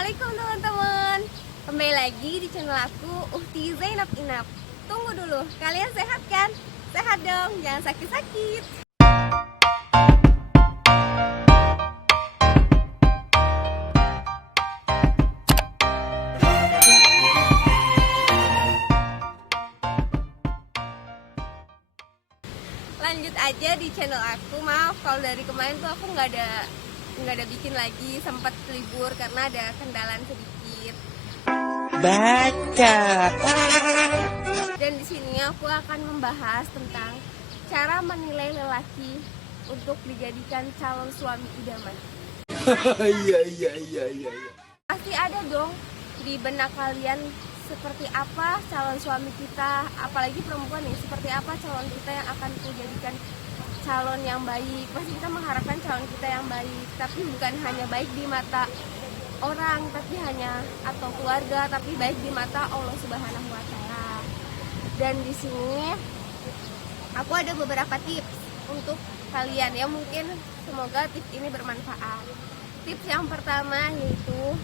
Assalamualaikum teman-teman. Kembali lagi di channel aku, Uhti Zainab Inap. Tunggu dulu, kalian sehat kan? Sehat dong, jangan sakit-sakit. Lanjut aja di channel aku. Maaf kalau dari kemarin tuh aku nggak ada bikin lagi, sempat libur karena ada kendalaan sedikit. Baca. Dan di sini aku akan membahas tentang cara menilai lelaki untuk dijadikan calon suami idaman. Iya. Pasti ada dong di benak kalian seperti apa calon suami kita, apalagi perempuan nih, seperti apa calon kita yang akan dijadikan calon yang baik. Pasti kita mengharapkan calon kita yang baik, tapi bukan hanya baik di mata orang, tapi hanya atau keluarga, tapi baik di mata Allah Subhanahu wa taala. Dan di sini aku ada beberapa tips untuk kalian ya, mungkin semoga tips ini bermanfaat. Tips yang pertama yaitu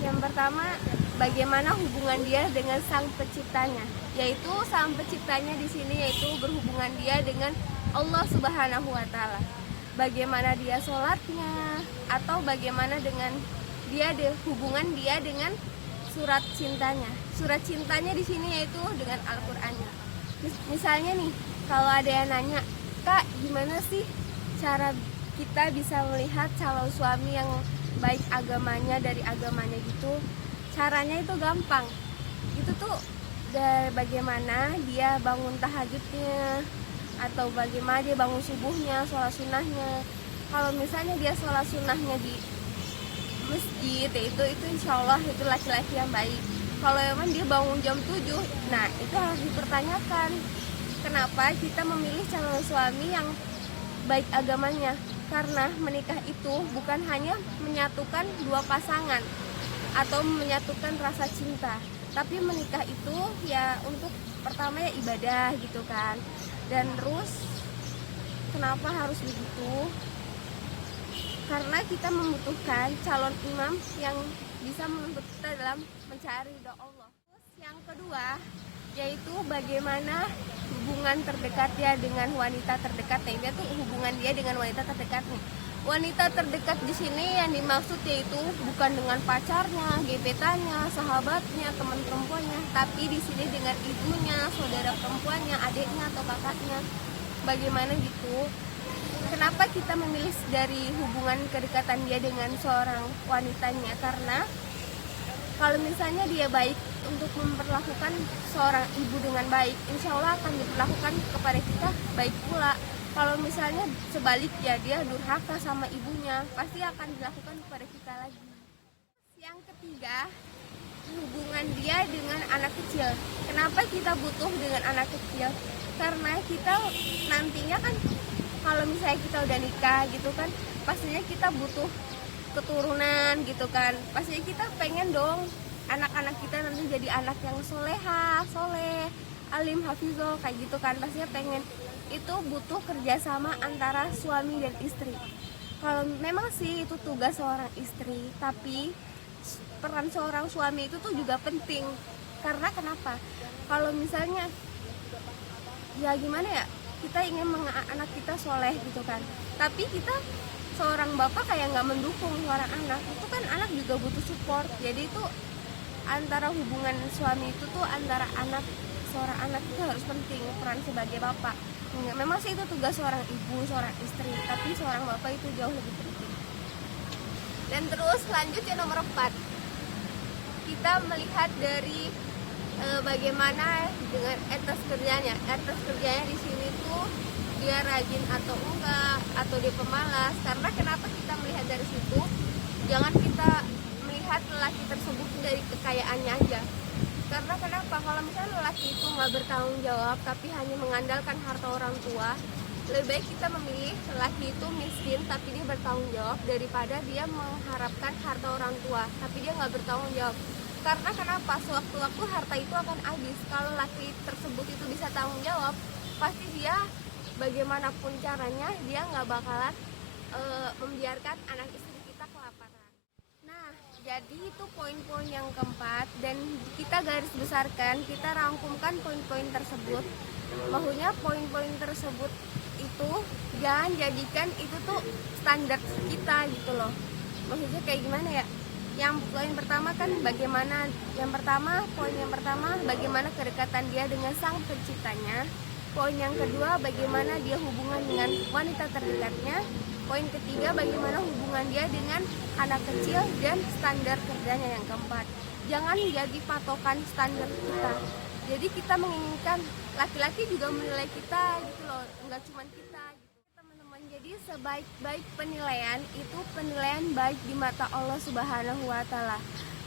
Yang pertama, bagaimana hubungan dia dengan sang penciptanya. Yaitu sang penciptanya di sini yaitu berhubungan dia dengan Allah Subhanahu wa taala. Bagaimana dia sholatnya, atau bagaimana dengan hubungan dia dengan surat cintanya. Surat cintanya di sini yaitu dengan Al-Qur'annya. Misalnya nih, kalau ada yang nanya, "Kak, gimana sih cara kita bisa melihat calon suami yang baik agamanya dari agamanya gitu?" Caranya itu gampang. Itu tuh dari bagaimana dia bangun tahajudnya, atau bagaimana dia bangun subuhnya, sholat sunnahnya. Kalau misalnya dia sholat sunnahnya di masjid, itu insya Allah itu laki-laki yang baik. Kalau memang dia bangun jam 7, nah itu harus dipertanyakan. Kenapa kita memilih calon suami yang baik agamanya? Karena menikah itu bukan hanya menyatukan dua pasangan atau menyatukan rasa cinta, tapi menikah itu ya untuk pertama ya ibadah gitu kan. Dan terus kenapa harus begitu? Karena kita membutuhkan calon imam yang bisa menuntut kita dalam mencari ridha Allah. Terus yang kedua yaitu bagaimana hubungan terdekatnya dengan wanita terdekatnya. Dia tuh hubungan dia dengan wanita terdekat nih. Wanita terdekat di sini yang dimaksud yaitu bukan dengan pacarnya, gebetannya, sahabatnya, teman perempuannya, tapi di sini dengan ibunya, saudara perempuannya, adiknya atau kakaknya. Bagaimana gitu? Kenapa kita memilih dari hubungan kedekatan dia dengan seorang wanitanya? Karena kalau misalnya dia baik untuk memperlakukan seorang ibu dengan baik, insya Allah akan diperlakukan kepada kita baik pula. Kalau misalnya sebaliknya dia durhaka sama ibunya, pasti akan dilakukan kepada kita lagi. Yang ketiga, hubungan dia dengan anak kecil. Kenapa kita butuh dengan anak kecil? Karena kita nantinya kan kalau misalnya kita udah nikah gitu kan, pastinya kita butuh keturunan gitu kan. Pastinya kita pengen dong anak-anak kita nanti jadi anak yang soleha, soleh, alim, hafizol kayak gitu kan. Pastinya pengen. Itu butuh kerjasama antara suami dan istri. Kalau memang sih itu tugas seorang istri, tapi peran seorang suami itu tuh juga penting. Karena kenapa? Kalau misalnya ya gimana ya, kita ingin anak kita soleh gitu kan, tapi kita seorang bapak kayak nggak mendukung seorang anak, itu kan anak juga butuh support. Jadi itu antara hubungan suami itu tuh antara seorang anak itu harus penting peran sebagai bapak. Memang sih itu tugas seorang ibu, seorang istri, tapi seorang bapak itu jauh lebih penting. Dan terus lanjut yang nomor 4, kita melihat dari bagaimana dengan etos kerjanya. Etos kerjanya di sini tuh dia rajin atau enggak, atau dia pemalas. Karena kenapa kita melihat dari situ? Jangan kita melihat lelaki tersebut dari kekayaannya aja. Karena kenapa? Kalau misalnya lelaki itu nggak bertanggung jawab tapi hanya mengandalkan harta orang tua, lebih baik kita memilih lelaki itu miskin tapi dia bertanggung jawab daripada dia mengharapkan harta orang tua tapi dia nggak bertanggung jawab. Karena kenapa? Sewaktu-waktu harta itu akan habis. Kalau laki tersebut itu bisa tanggung jawab, pasti dia bagaimanapun caranya dia nggak bakalan membiarkan anak istri kita kelaparan. Nah, Jadi itu poin-poin yang keempat, dan kita garis besarkan, kita rangkumkan poin-poin tersebut. Maksudnya poin-poin tersebut itu jangan jadikan itu tuh standar kita gitu loh. Maksudnya kayak gimana ya? Yang poin pertama kan bagaimana, poin yang pertama bagaimana kedekatan dia dengan sang penciptanya. Poin yang kedua bagaimana dia hubungan dengan wanita terdekatnya. Poin ketiga bagaimana hubungan dia dengan anak kecil, dan standar kerjanya yang keempat. Jangan jadi patokan standar kita. Jadi kita menginginkan laki-laki juga menilai kita gitu loh, nggak cuma kita gitu. Teman-teman, jadi sebaik-baik penilaian itu penilaian baik di mata Allah Subhanahu wa Ta'ala.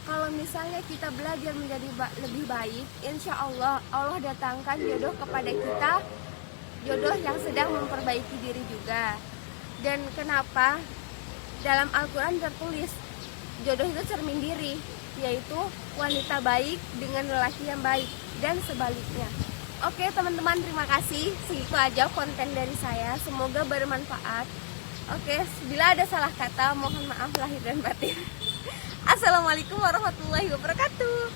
Kalau misalnya kita belajar menjadi lebih baik, insya Allah Allah datangkan jodoh kepada kita, jodoh yang sedang memperbaiki diri juga. Dan kenapa dalam Al-Quran tertulis jodoh itu cermin diri, yaitu wanita baik dengan lelaki yang baik, dan sebaliknya. Oke teman-teman, terima kasih. Segitu aja konten dari saya, semoga bermanfaat. Oke, bila ada salah kata mohon maaf lahir dan batin. Assalamualaikum warahmatullahi wabarakatuh.